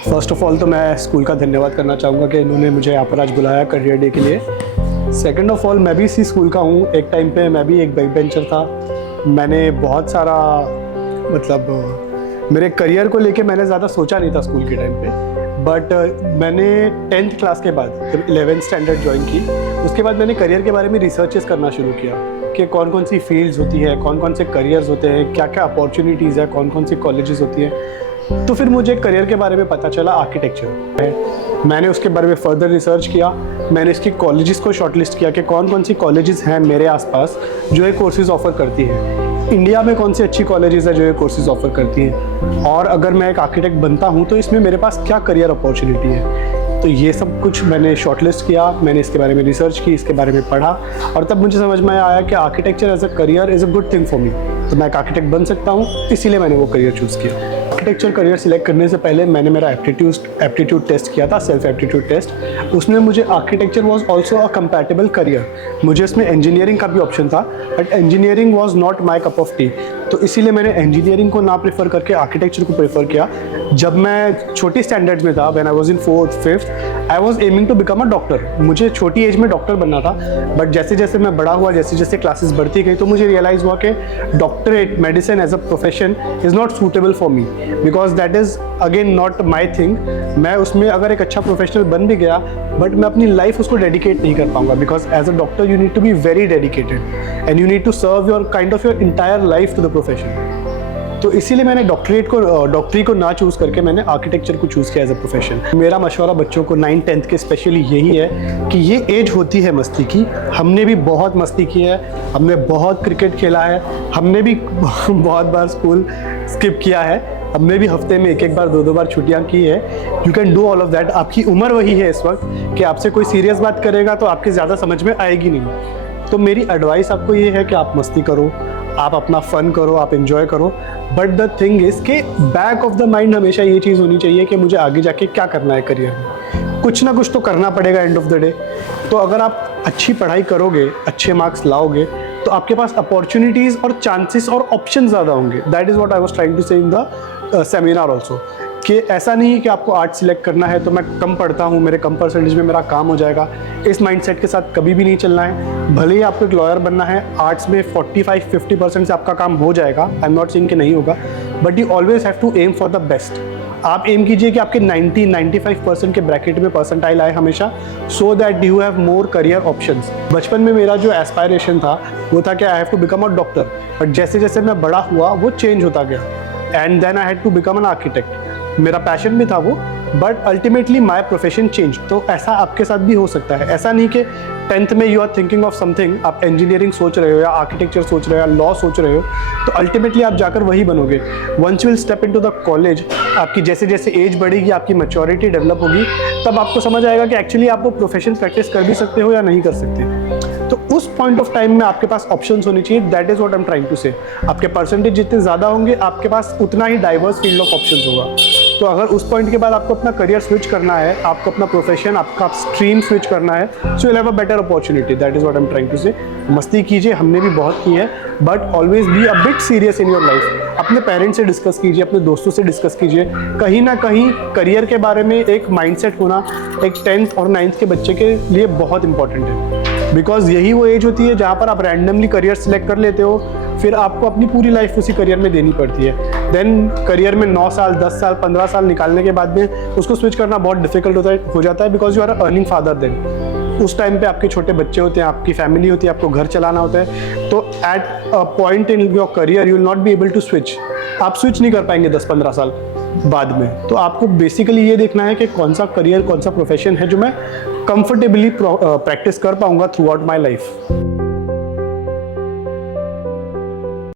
First of all तो मैं school का धन्यवाद करना चाहूँगा कि इन्होंने मुझे यहाँ पर आज बुलाया करियर डे के लिए। सेकंड ऑफ ऑल मैं भी इसी स्कूल का हूँ। एक टाइम पे मैं भी एक बैक बेंचर था। मैंने बहुत सारा मेरे करियर को लेके मैंने ज़्यादा सोचा नहीं था स्कूल के टाइम पे, बट मैंने 10th क्लास के बाद जब 11th स्टैंडर्ड ज्वाइन की, उसके बाद मैंने करियर के बारे में रिसर्चेस करना शुरू किया कि कौन कौन सी फील्ड्स होती है, कौन कौन से करियर्स होते हैं, क्या क्या अपॉर्चुनिटीज़ है, कौन कौन सी कॉलेजेस होती हैं। तो फिर मुझे करियर के बारे में पता चला आर्किटेक्चर। मैंने उसके बारे में फर्दर रिसर्च किया। मैंने इसकी कॉलेजेस को शॉर्टलिस्ट किया कि कौन कौन सी कॉलेजेस हैं मेरे आसपास जो ये कोर्सेज ऑफर करती हैं। इंडिया में कौन सी अच्छी कॉलेजेस है जो ये कोर्सेज ऑफर करती हैं, और अगर मैं एक आर्किटेक्ट बनता हूँ तो इसमें मेरे पास क्या करियर अपॉर्चुनिटी है। तो ये सब कुछ मैंने शॉर्टलिस्ट किया, मैंने इसके बारे में रिसर्च की, इसके बारे में पढ़ा, और तब मुझे समझ में आया कि architecture as a career is a good thing for me. तो मैं एक आर्किटेक्ट बन सकता हूँ, इसीलिए मैंने वो करियर चूज़ किया। आर्किटेक्चर करियर सिलेक्ट करने से पहले मैंने मेरा एप्टीट्यूड टेस्ट किया था, सेल्फ एप्टीट्यूड टेस्ट। उसमें मुझे architecture was also a compatible career. मुझे इसमें इंजीनियरिंग का भी ऑप्शन था, but engineering was not my cup of tea. तो इसीलिए मैंने इंजीनियरिंग को ना प्रेफर करके आर्किटेक्चर को प्रेफर किया। जब मैं छोटी स्टैंडर्ड्स में था, when I was in 4th 5th, I was aiming to become a doctor. मुझे छोटी एज में डॉक्टर बनना था, बट जैसे जैसे मैं बड़ा हुआ, जैसे जैसे क्लासेस बढ़ती गई, तो मुझे रियलाइज़ हुआ कि doctorate medicine as a profession is not suitable for me, because that is again not my thing. मैं उसमें अगर एक अच्छा प्रोफेशनल बन भी गया, बट मैं अपनी लाइफ उसको डेडिकेट नहीं कर पाऊंगा, because as a doctor you need to be very dedicated and you need to serve your kind of your entire life to the profession. तो इसीलिए मैंने डॉक्टरी को ना चूज़ करके मैंने आर्किटेक्चर को चूज़ किया एज अ प्रोफेशन। मेरा मशवरा बच्चों को 9th 10th के स्पेशली यही है कि ये एज होती है मस्ती की। हमने भी बहुत मस्ती की है, हमने बहुत क्रिकेट खेला है, हमने भी बहुत बार स्कूल स्किप किया है, हमने भी हफ्ते में एक बार 2 बार छुट्टियां की है। You can do all of that. आपकी उम्र वही है इस वक्त कि आपसे कोई सीरियस बात करेगा तो आपके ज़्यादा समझ में आएगी नहीं। तो मेरी एडवाइस आपको ये है कि आप मस्ती करो, आप अपना फन करो, आप एंजॉय करो, बट द थिंग इज़ कि बैक ऑफ द माइंड हमेशा ये चीज़ होनी चाहिए कि मुझे आगे जाके क्या करना है करियर में। कुछ ना कुछ तो करना पड़ेगा एंड ऑफ द डे। तो अगर आप अच्छी पढ़ाई करोगे, अच्छे मार्क्स लाओगे, तो आपके पास अपॉर्चुनिटीज़ और चांसेस और ऑप्शन ज़्यादा होंगे। That is what I was trying to say in the seminar also, कि ऐसा नहीं है कि आपको आर्ट सिलेक्ट करना है तो मैं कम पढ़ता हूँ, मेरे कम परसेंटेज में मेरा काम हो जाएगा। इस माइंडसेट के साथ कभी भी नहीं चलना है। भले ही आपको एक लॉयर बनना है, आर्ट्स में 45-50% से आपका काम हो जाएगा, आई एम नॉट सेइंग कि नहीं होगा, but you always have to aim for the best. आप एम कीजिए कि आपके 90-95% के ब्रैकेट में परसेंटाइल आए हमेशा, so that you have more career options. बचपन में मेरा जो एस्पायरेशन था वो था कि I have to become a doctor, but जैसे जैसे मैं बड़ा हुआ वो चेंज होता गया and then I had to become an architect. मेरा पैशन भी था वो, but ultimately my profession change. तो ऐसा आपके साथ भी हो सकता है। ऐसा नहीं कि 10th में you are thinking of something, आप इंजीनियरिंग सोच रहे हो या आर्किटेक्चर सोच रहे हो या लॉ सोच रहे हो, तो अल्टीमेटली आप जाकर वही बनोगे। Once you will step into the college, आपकी जैसे जैसे एज बढ़ेगी, आपकी मैच्योरिटी डेवलप होगी, तब आपको समझ आएगा कि एक्चुअली आप वो प्रोफेशन प्रैक्टिस कर भी सकते हो या नहीं कर सकते। तो उस पॉइंट ऑफ टाइम में आपके पास ऑप्शंस होने चाहिए। That is what I am trying to say. आपके परसेंटेज जितने ज़्यादा होंगे, आपके पास उतना ही डाइवर्स फील्ड ऑफ ऑप्शंस होगा। तो अगर उस पॉइंट के बाद आपको अपना करियर स्विच करना है, आपको अपना प्रोफेशन, आपका स्ट्रीम स्विच करना है, so you have a better opportunity. That is what I am trying to say. मस्ती कीजिए, हमने भी बहुत की है, but always be a bit serious in your life. अपने पेरेंट्स से डिस्कस कीजिए, अपने दोस्तों से डिस्कस कीजिए। कहीं ना कहीं करियर के बारे में एक माइंडसेट होना एक 10th और 9th के बच्चे के लिए बहुत इंपॉर्टेंट है, बिकॉज यही वो एज होती है जहाँ पर आप रैंडमली करियर सिलेक्ट कर लेते हो, फिर आपको अपनी पूरी लाइफ उसी करियर में देनी पड़ती है। देन करियर में 9 साल, 10 साल, 15 साल निकालने के बाद में उसको स्विच करना बहुत डिफिकल्ट हो जाता है, because you are earning father then. उस टाइम पे आपके छोटे बच्चे होते हैं, आपकी फैमिली होती है, आपको घर चलाना होता है। तो at a point in your career you will not be able to switch. आप स्विच नहीं कर पाएंगे 10-15 साल बाद में। तो आपको बेसिकली ये देखना है कि कौन सा करियर, कौन सा प्रोफेशन है जो मैं कंफर्टेबली प्रैक्टिस कर पाऊंगा थ्रू आउट माई लाइफ।